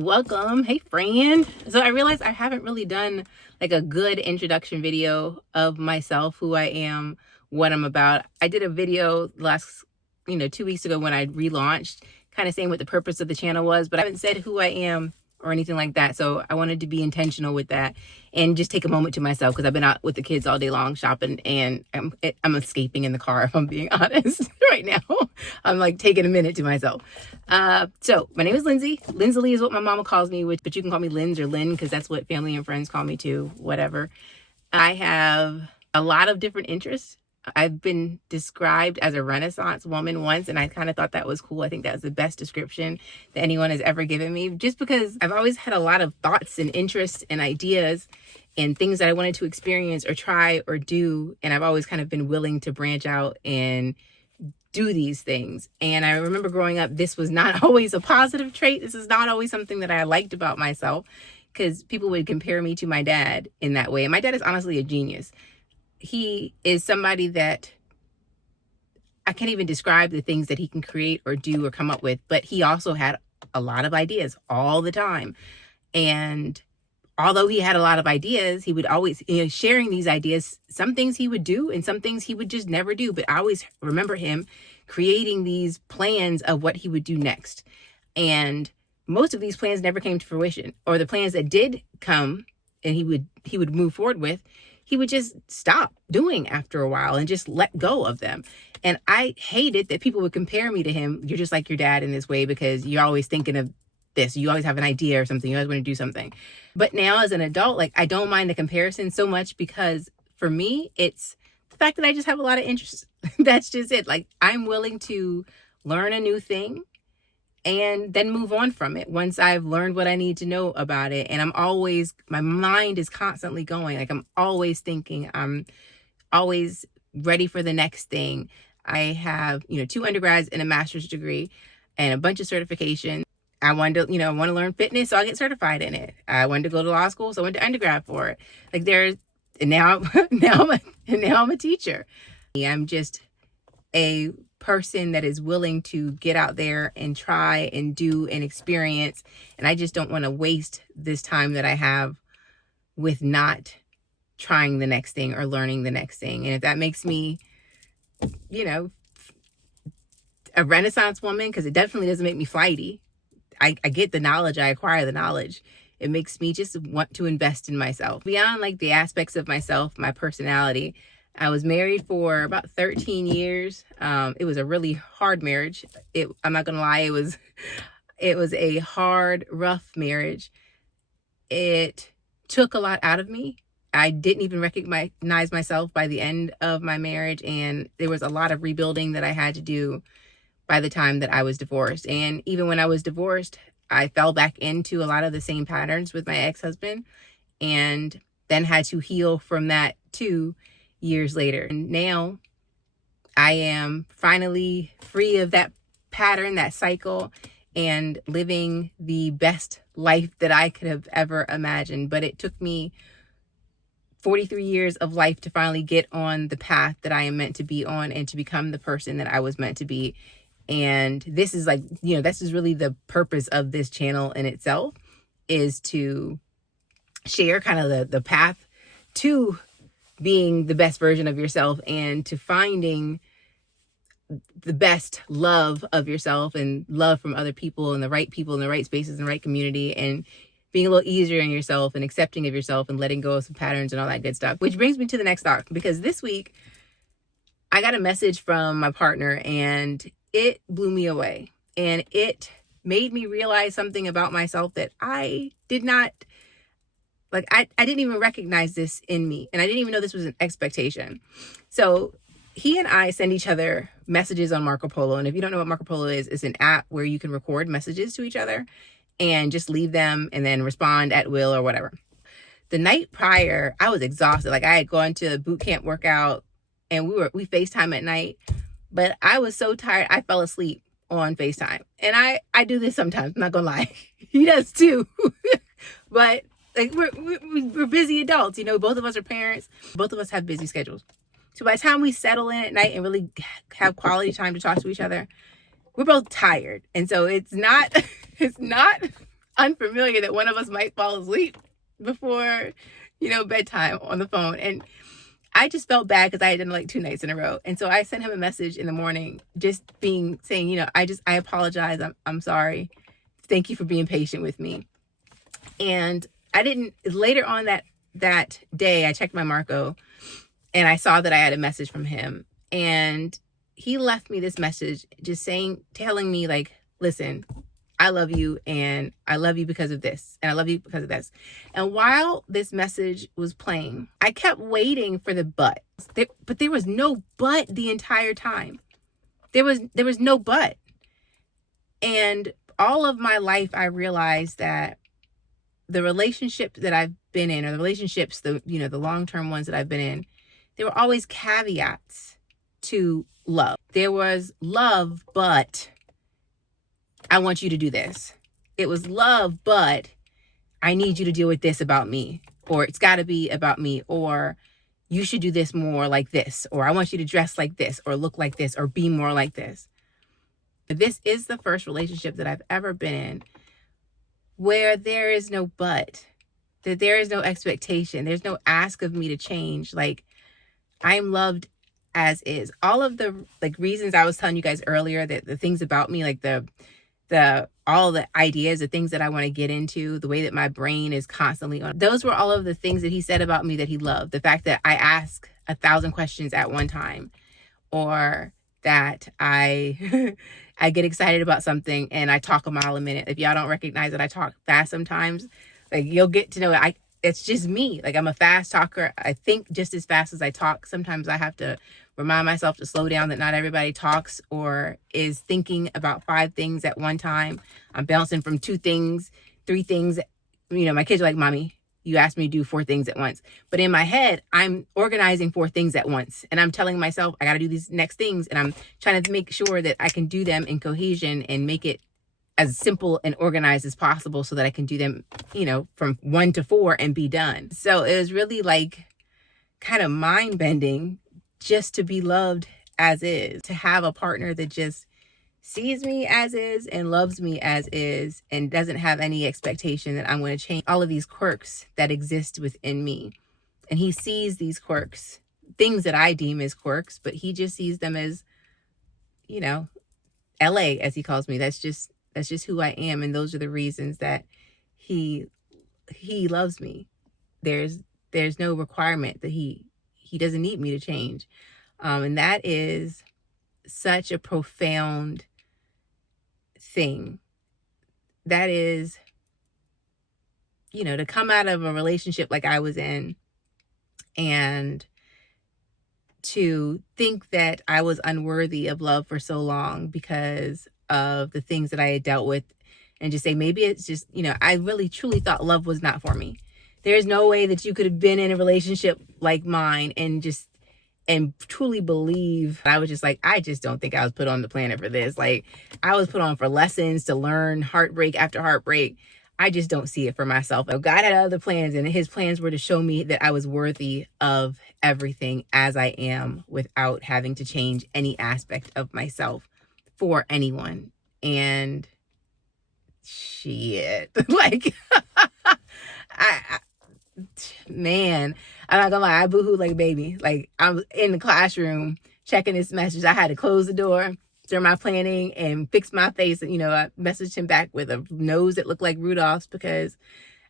Welcome. Hey, friend. So I realized I haven't really done like a good introduction video of myself, who I am, what I'm about. I did a video last, 2 weeks ago when I relaunched, kind of saying what the purpose of the channel was, but I haven't said who I am or anything like that. So I wanted to be intentional with that and just take a moment to myself, because I've been out with the kids all day long shopping, and I'm escaping in the car, if I'm being honest right now. I'm like taking a minute to myself. So my name is Lindsay. Lindsay is what my mama calls me, but you can call me Linz or Lynn, because that's what family and friends call me too, whatever. I have a lot of different interests. I've been described as a Renaissance woman once, and I kind of thought that was cool. I think that was the best description that anyone has ever given me, just because I've always had a lot of thoughts and interests and ideas and things that I wanted to experience or try or do. And I've always kind of been willing to branch out and do these things. And I remember growing up, this was not always a positive trait. This is not always something that I liked about myself, because people would compare me to my dad in that way. And my dad is honestly a genius. He is somebody that I can't even describe the things that he can create or do or come up with, but he also had a lot of ideas all the time. And although he had a lot of ideas, he would always, sharing these ideas, some things he would do and some things he would just never do. But I always remember him creating these plans of what he would do next. And most of these plans never came to fruition, or the plans that did come and he would move forward with, he would just stop doing after a while and just let go of them. And I hated that people would compare me to him. You're just like your dad in this way, because you're always thinking of this. You always have an idea or something. You always want to do something. But now as an adult, like, I don't mind the comparison so much, because for me, it's the fact that I just have a lot of interest. That's just it. Like, I'm willing to learn a new thing and then move on from it once I've learned what I need to know about it. And my mind is constantly going. Like, I'm always thinking, I'm always ready for the next thing. I have, 2 undergrads and a master's degree and a bunch of certifications. I wanted to, I want to learn fitness, so I get certified in it. I wanted to go to law school, so I went to undergrad for it. Like, and now I'm a teacher. I'm just a person that is willing to get out there and try and do and experience. And I just don't want to waste this time that I have with not trying the next thing or learning the next thing. And if that makes me, a Renaissance woman, because it definitely doesn't make me flighty. I get the knowledge, I acquire the knowledge. It makes me just want to invest in myself. Beyond like the aspects of myself, my personality, I was married for about 13 years. It was a really hard marriage. I'm not gonna lie, it was a hard, rough marriage. It took a lot out of me. I didn't even recognize myself by the end of my marriage, and there was a lot of rebuilding that I had to do by the time that I was divorced. And even when I was divorced, I fell back into a lot of the same patterns with my ex-husband, and then had to heal from that 2 years later. And now I am finally free of that pattern, that cycle, and living the best life that I could have ever imagined. But it took me 43 years of life to finally get on the path that I am meant to be on and to become the person that I was meant to be. And this is like, this is really the purpose of this channel in itself, is to share kind of the path to being the best version of yourself, and to finding the best love of yourself and love from other people and the right spaces and the right community, and being a little easier on yourself and accepting of yourself and letting go of some patterns and all that good stuff. Which brings me to the next thought, because this week I got a message from my partner and it blew me away, and it made me realize something about myself that I did not, like, I didn't even recognize this in me, and I didn't even know this was an expectation. So he and I send each other messages on Marco Polo. And if you don't know what Marco Polo is, it's an app where you can record messages to each other and just leave them and then respond at will or whatever. The night prior, I was exhausted. Like, I had gone to a boot camp workout, and we FaceTime at night, but I was so tired, I fell asleep on FaceTime. And I do this sometimes, I'm not gonna lie. He does too. But like, we're busy adults, both of us are parents, both of us have busy schedules. So by the time we settle in at night and really have quality time to talk to each other, we're both tired. And so it's not unfamiliar that one of us might fall asleep before, bedtime on the phone. And I just felt bad because I had done like 2 nights in a row. And so I sent him a message in the morning, just saying, I apologize. I'm sorry. Thank you for being patient with me. And later on that day, I checked my Marco and I saw that I had a message from him. And he left me this message just telling me like, listen, I love you and I love you because of this. And I love you because of this. And while this message was playing, I kept waiting for the but. But there was no but the entire time. There was no but. And all of my life, I realized that the relationship that I've been in, or the relationships, the long-term ones that I've been in, there were always caveats to love. There was love, but I want you to do this. It was love, but I need you to deal with this about me, or it's got to be about me, or you should do this more like this, or I want you to dress like this, or look like this, or be more like this. This is the first relationship that I've ever been in where there is no but, that there is no expectation. There's no ask of me to change. Like, I'm loved as is. All of the reasons I was telling you guys earlier, that the things about me, like all the ideas, the things that I want to get into, the way that my brain is constantly on, those were all of the things that he said about me that he loved. The fact that I ask 1,000 questions at one time, or that I I get excited about something and I talk a mile a minute. If y'all don't recognize that I talk fast sometimes, like, you'll get to know it. It's just me. Like, I'm a fast talker. I think just as fast as I talk. Sometimes I have to remind myself to slow down, that not everybody talks or is thinking about 5 things at one time. I'm bouncing from 2 things, 3 things. My kids are like, Mommy, you asked me to do 4 things at once. But in my head, I'm organizing 4 things at once. And I'm telling myself, I got to do these next things. And I'm trying to make sure that I can do them in cohesion and make it as simple and organized as possible so that I can do them, from 1 to 4 and be done. So it was really like kind of mind bending just to be loved as is, to have a partner that just sees me as is and loves me as is and doesn't have any expectation that I'm going to change all of these quirks that exist within me. And he sees these quirks, things that I deem as quirks, but he just sees them as, LA, as he calls me. That's just who I am. And those are the reasons that he loves me. There's no requirement that he doesn't need me to change. And that is such a profound thing. That is, to come out of a relationship like I was in and to think that I was unworthy of love for so long because of the things that I had dealt with, and just say, maybe it's just, I really truly thought love was not for me. There's no way that you could have been in a relationship like mine and truly believe. I was just like, I just don't think I was put on the planet for this. Like, I was put on for lessons, to learn heartbreak after heartbreak. I just don't see it for myself. God had other plans, and his plans were to show me that I was worthy of everything as I am, without having to change any aspect of myself for anyone. And shit, like, man, I'm not gonna lie, I boohooed like a baby. Like, I was in the classroom checking this message. I had to close the door during my planning and fix my face. And, I messaged him back with a nose that looked like Rudolph's, because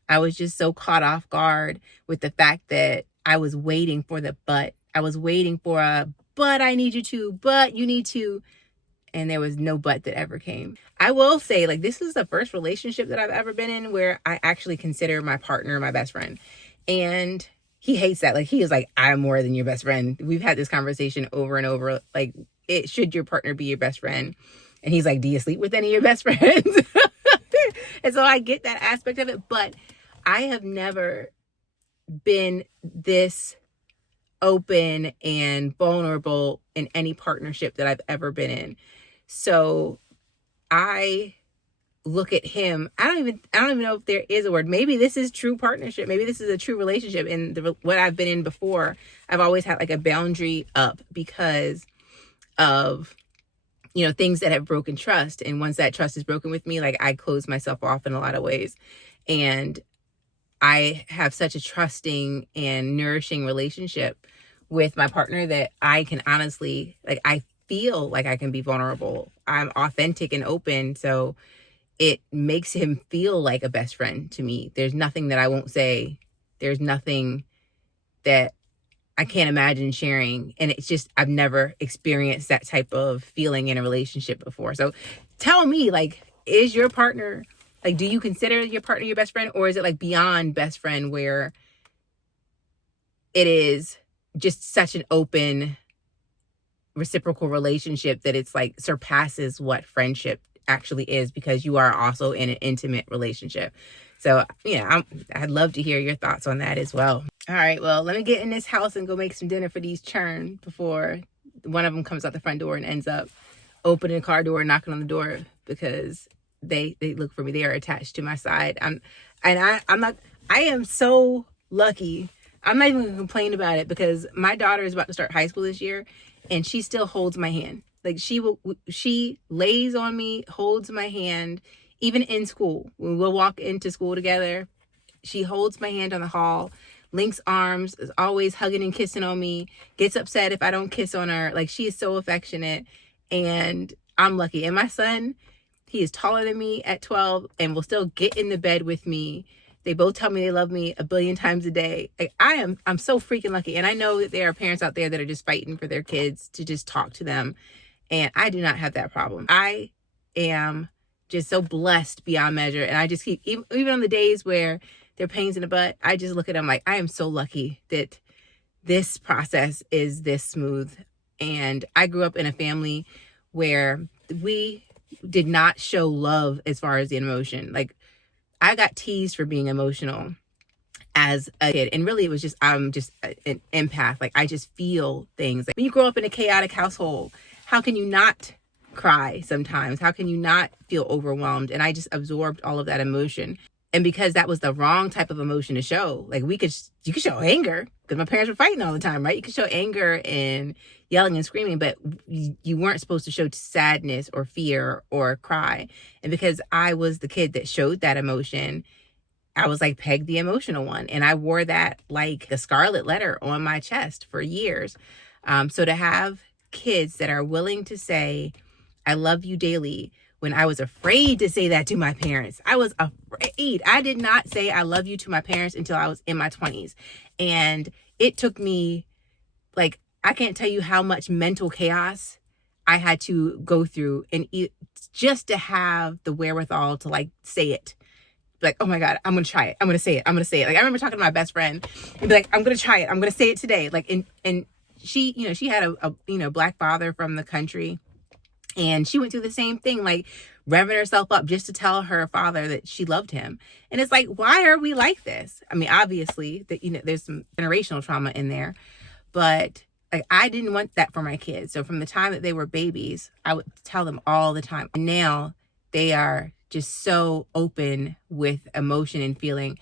I was just so caught off guard with the fact that I was waiting for the but. I was waiting for but I need you to, but you need to. And there was no but that ever came. I will say, like, this is the first relationship that I've ever been in where I actually consider my partner my best friend. And he hates that. Like, he is like, I'm more than your best friend. We've had this conversation over and over. Like, should your partner be your best friend? And he's like, do you sleep with any of your best friends? And so I get that aspect of it. But I have never been this open and vulnerable in any partnership that I've ever been in. So I look at him. I don't even know if there is a word. Maybe this is true partnership. Maybe this is a true relationship. And what I've been in before, I've always had like a boundary up because of things that have broken trust. And once that trust is broken with me, like, I close myself off in a lot of ways. And I have such a trusting and nourishing relationship with my partner that I can honestly, like, I feel like I can be vulnerable. I'm authentic and open. So it makes him feel like a best friend to me. There's nothing that I won't say. There's nothing that I can't imagine sharing. And it's just, I've never experienced that type of feeling in a relationship before. So tell me, like, is your partner, like, do you consider your partner your best friend? Or is it like beyond best friend where it is just such an open, reciprocal relationship that it's like surpasses what friendship actually is, because you are also in an intimate relationship? So, I'd love to hear your thoughts on that as well. All right, well, let me get in this house and go make some dinner for these churn before one of them comes out the front door and ends up opening the car door and knocking on the door, because they look for me. They are attached to my side. I'm not, I am so lucky. I'm not even gonna complain about it, because my daughter is about to start high school this year and she still holds my hand. Like, she lays on me, holds my hand, even in school. When we'll walk into school together, she holds my hand on the hall, links arms, is always hugging and kissing on me, gets upset if I don't kiss on her. Like, she is so affectionate, and I'm lucky. And my son, he is taller than me at 12 and will still get in the bed with me. They both tell me they love me a billion times a day. Like, I'm so freaking lucky. And I know that there are parents out there that are just fighting for their kids to just talk to them. And I do not have that problem. I am just so blessed beyond measure. And I just keep, even on the days where they're pains in the butt, I just look at them like, I am so lucky that this process is this smooth. And I grew up in a family where we did not show love as far as the emotion. Like, I got teased for being emotional as a kid, and really it was just, I'm just an empath. Like, I just feel things. Like, when you grow up in a chaotic household, how can you not cry sometimes? How can you not feel overwhelmed? And I just absorbed all of that emotion. And because that was the wrong type of emotion to show, like, you could show anger, because my parents were fighting all the time, right? You could show anger and yelling and screaming, but you weren't supposed to show sadness or fear or cry. And because I was the kid that showed that emotion, I was like pegged the emotional one. And I wore that like a scarlet letter on my chest for years. So to have kids that are willing to say, I love you daily, when I was afraid to say that to my parents. I was afraid. I did not say I love you to my parents until I was in my 20s. And it took me, like, I can't tell you how much mental chaos I had to go through, and just to have the wherewithal to, like, say it. Like, oh my God, I'm going to try it. I'm going to say it. I'm going to say it. Like, I remember talking to my best friend and be like, I'm going to try it. I'm going to say it today. Like, and she, she had a Black father from the country. And she went through the same thing, like revving herself up just to tell her father that she loved him. And it's like, why are we like this? I mean, obviously that, there's some generational trauma in there, but like, I didn't want that for my kids. So from the time that they were babies, I would tell them all the time. And now they are just so open with emotion and feeling,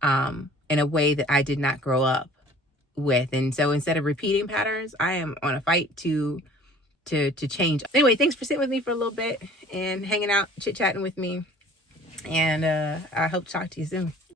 in a way that I did not grow up with. And so instead of repeating patterns, I am on a fight to change. Anyway, thanks for sitting with me for a little bit and hanging out, chit-chatting with me. And I hope to talk to you soon.